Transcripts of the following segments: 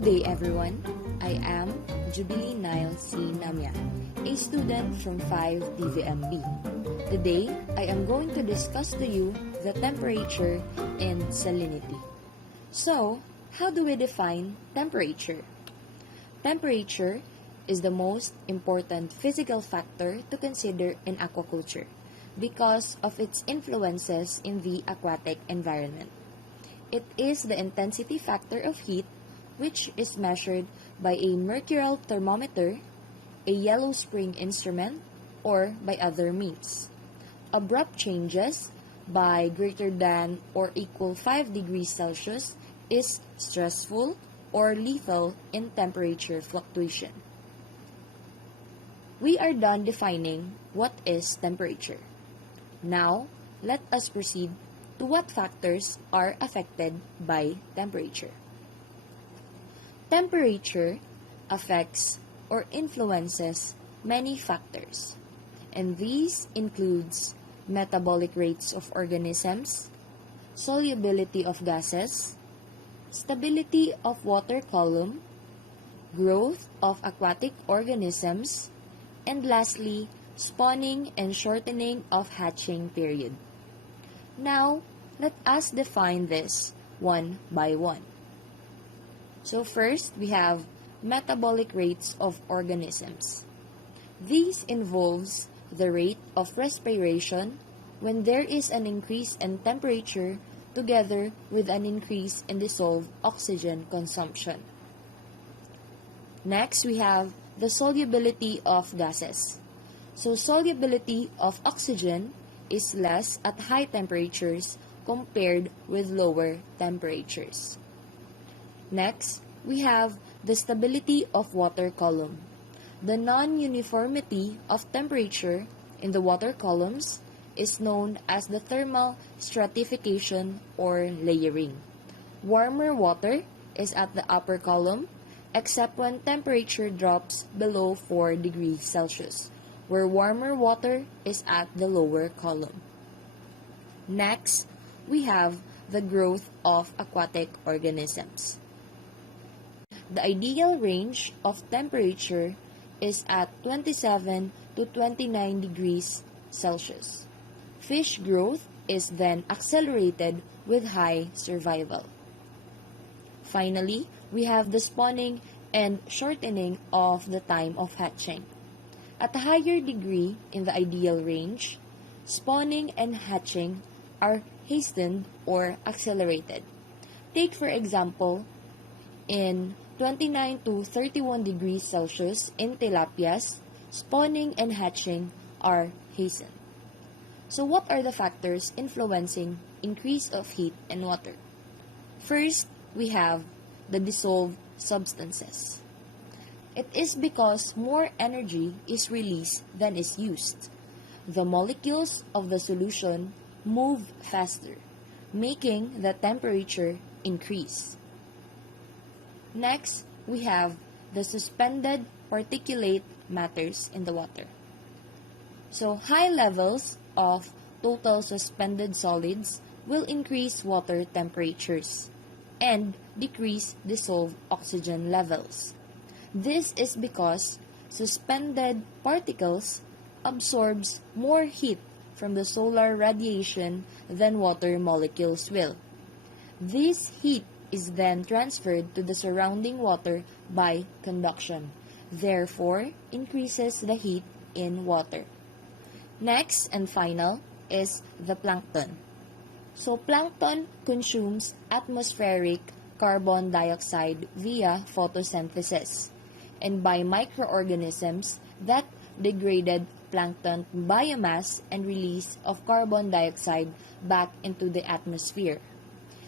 Good day everyone, I am Jubilee Nile C. Namya, a student from 5DVM-B. Today, I am going to discuss to you the temperature and salinity. So, how do we define temperature? Temperature is the most important physical factor to consider in aquaculture because of its influences in the aquatic environment. It is the intensity factor of heat, which is measured by a mercurial thermometer, a yellow spring instrument, or by other means. Abrupt changes by greater than or equal 5 degrees Celsius is stressful or lethal in temperature fluctuation. We are done defining what is temperature. Now, let us proceed to what factors are affected by temperature. Temperature affects or influences many factors, and these includes metabolic rates of organisms, solubility of gases, stability of water column, growth of aquatic organisms, and lastly, spawning and shortening of hatching period. Now, let us define this one by one. So first, we have metabolic rates of organisms. These involves the rate of respiration when there is an increase in temperature together with an increase in dissolved oxygen consumption. Next, we have the solubility of gases. So solubility of oxygen is less at high temperatures compared with lower temperatures. Next, we have the stability of water column. The non-uniformity of temperature in the water columns is known as the thermal stratification or layering. Warmer water is at the upper column, except when temperature drops below 4 degrees Celsius, where warmer water is at the lower column. Next, we have the growth of aquatic organisms. The ideal range of temperature is at 27 to 29 degrees Celsius. Fish growth is then accelerated with high survival. Finally, we have the spawning and shortening of the time of hatching. At a higher degree in the ideal range, spawning and hatching are hastened or accelerated. Take for example, in 29 to 31 degrees Celsius in tilapias, spawning and hatching are hastened. So what are the factors influencing increase of heat in water? First, we have the dissolved substances. It is because more energy is released than is used. The molecules of the solution move faster, making the temperature increase. Next, we have the suspended particulate matters in the water. So, high levels of total suspended solids will increase water temperatures and decrease dissolved oxygen levels. This is because suspended particles absorbs more heat from the solar radiation than water molecules will. This heat is then transferred to the surrounding water by conduction, therefore increases the heat in water. Next and final is the plankton. So plankton consumes atmospheric carbon dioxide via photosynthesis and by microorganisms that degraded plankton biomass and release of carbon dioxide back into the atmosphere.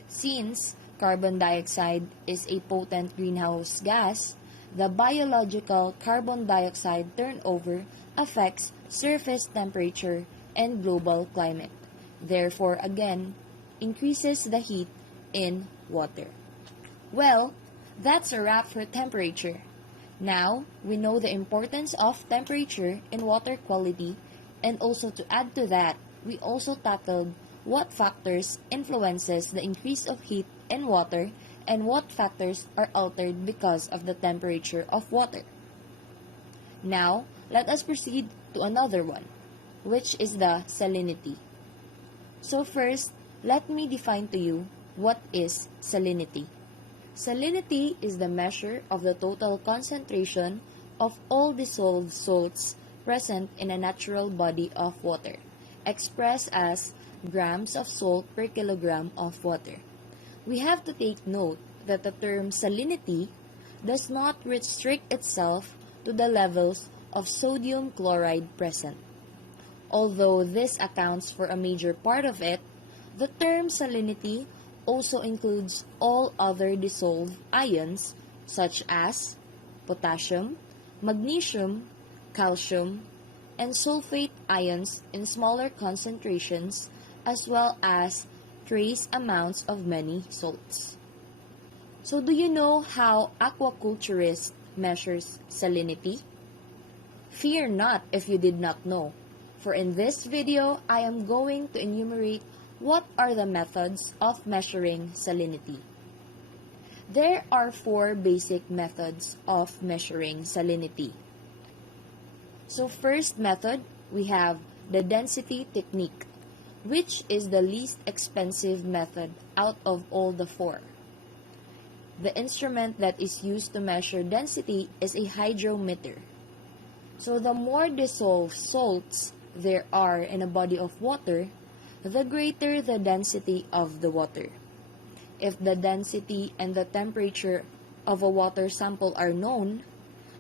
Since carbon dioxide is a potent greenhouse gas, the biological carbon dioxide turnover affects surface temperature and global climate. Therefore, again, increases the heat in water. Well, that's a wrap for temperature. Now, we know the importance of temperature in water quality, and also to add to that, we also tackled what factors influences the increase of heat in water and what factors are altered because of the temperature of water. Now, let us proceed to another one, which is the salinity. So first, let me define to you what is salinity. Salinity is the measure of the total concentration of all dissolved salts present in a natural body of water, expressed as grams of salt per kilogram of water. We have to take note that the term salinity does not restrict itself to the levels of sodium chloride present. Although this accounts for a major part of it, the term salinity also includes all other dissolved ions such as potassium, magnesium, calcium, and sulfate ions in smaller concentrations, as well as trace amounts of many salts. So do you know how aquaculturist measures salinity? Fear not if you did not know, for in this video I am going to enumerate what are the methods of measuring salinity. There are 4 basic methods of measuring salinity. So first method, we have the density technique, which is the least expensive method out of all the 4. The instrument that is used to measure density is a hydrometer. So the more dissolved salts there are in a body of water, the greater the density of the water. If the density and the temperature of a water sample are known,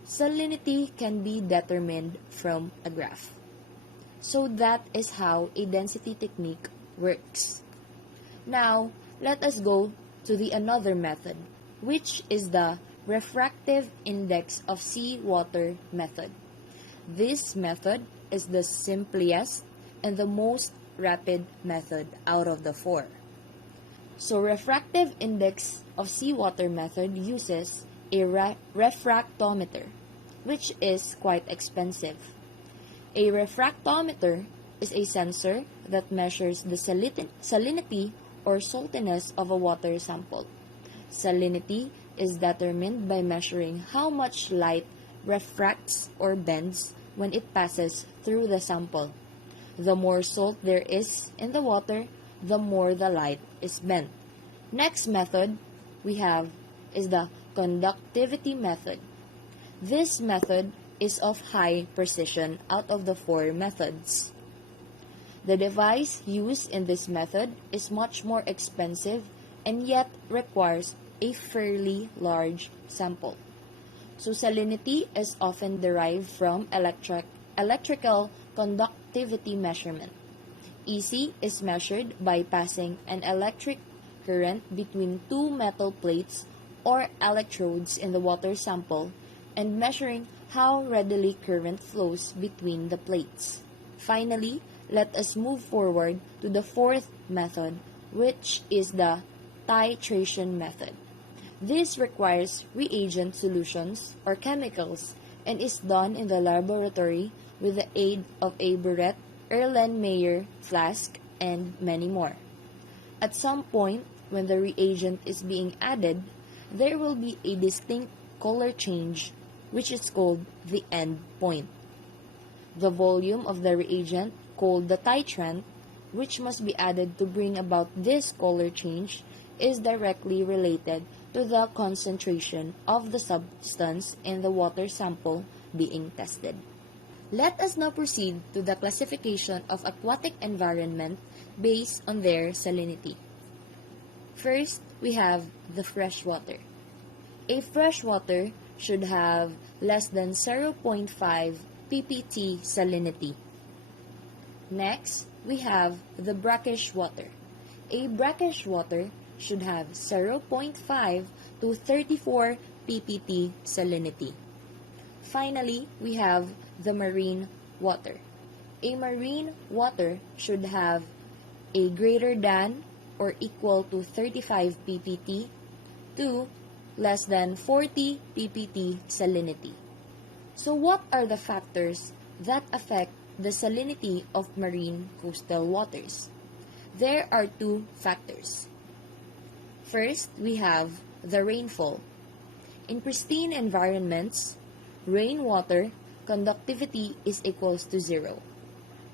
salinity can be determined from a graph. So that is how a density technique works. Now, let us go to the another method, which is the refractive index of seawater method. This method is the simplest and the most rapid method out of the 4. So refractive index of seawater method uses a refractometer, which is quite expensive. A refractometer is a sensor that measures the salinity or saltiness of a water sample. Salinity is determined by measuring how much light refracts or bends when it passes through the sample. The more salt there is in the water, the more the light is bent. Next method we have is the conductivity method. This method is of high precision out of the 4 methods. The device used in this method is much more expensive and yet requires a fairly large sample. So salinity is often derived from electrical conductivity measurement. EC is measured by passing an electric current between 2 metal plates or electrodes in the water sample and measuring how readily current flows between the plates. Finally, let us move forward to the 4th method, which is the titration method. This requires reagent solutions or chemicals and is done in the laboratory with the aid of a burette, Erlenmeyer flask, and many more. At some point, when the reagent is being added, there will be a distinct color change, which is called the end point. The volume of the reagent, called the titrant, which must be added to bring about this color change, is directly related to the concentration of the substance in the water sample being tested. Let us now proceed to the classification of aquatic environment based on their salinity. First, we have the freshwater. A freshwater should have less than 0.5 ppt salinity. Next, we have the brackish water. A brackish water should have 0.5 to 34 ppt salinity. Finally, we have the marine water. A marine water should have a greater than or equal to 35 ppt to less than 40 ppt salinity. So what are the factors that affect the salinity of marine coastal waters? There are 2 factors. First, we have the rainfall. In pristine environments, rainwater conductivity is equals to 0.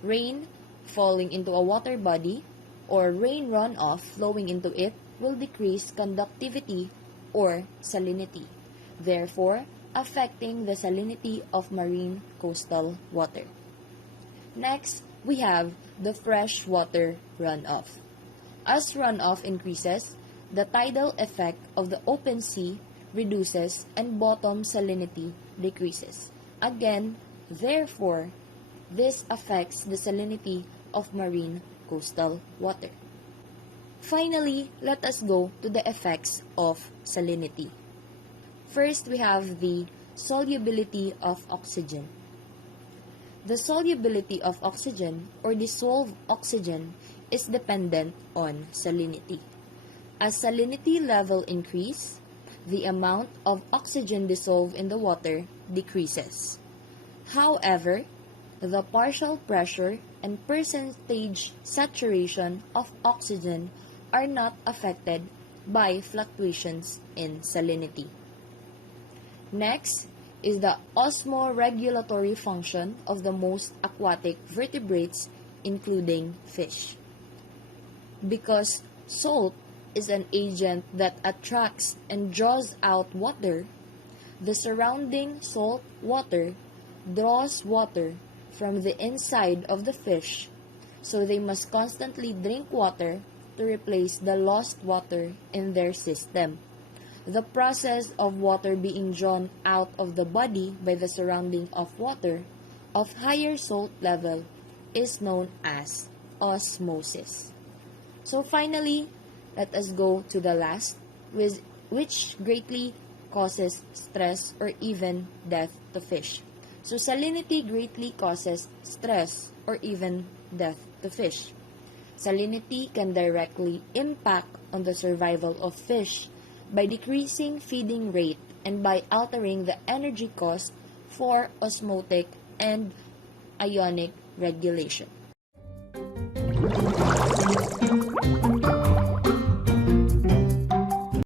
Rain falling into a water body or rain runoff flowing into it will decrease conductivity or salinity, therefore affecting the salinity of marine coastal water. Next, we have the freshwater runoff. As runoff increases, the tidal effect of the open sea reduces and bottom salinity decreases. Again, therefore, this affects the salinity of marine coastal water. Finally, let us go to the effects of salinity. First, we have the solubility of oxygen. The solubility of oxygen or dissolved oxygen is dependent on salinity. As salinity level increase, the amount of oxygen dissolved in the water decreases. However, the partial pressure and percentage saturation of oxygen are not affected by fluctuations in salinity. Next is the osmoregulatory function of the most aquatic vertebrates, including fish. Because salt is an agent that attracts and draws out water, the surrounding salt water draws water from the inside of the fish, so they must constantly drink water to replace the lost water in their system. The process of water being drawn out of the body by the surrounding of water of higher salt level is known as osmosis. So finally, let us go to the last, which greatly causes stress or even death to fish. So salinity greatly causes stress or even death to fish. Salinity can directly impact on the survival of fish by decreasing feeding rate and by altering the energy cost for osmotic and ionic regulation.